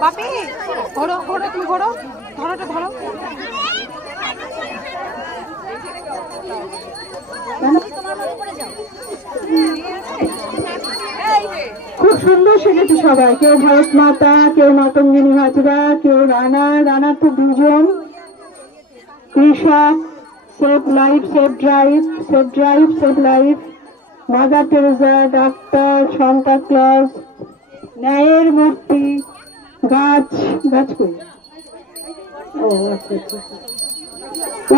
বাপি ঘোড়ো ঘোড়ো, তুমি ঘোড়ো, ধরোটা ধরো। খুব সুন্দর সেজেছে সবাই, কেউ ভারত মাতা, কেউ মাতঙ্গিনী হাজরা, কেউ রানা। রানা তো দুজন। কৃষক, save life, save drive, save drive, save life. Mother Teresa, doctor, Santa Claus, ন্যায়ের মূর্তি, গাছ। গাছ কই? ও আচ্ছা আচ্ছা।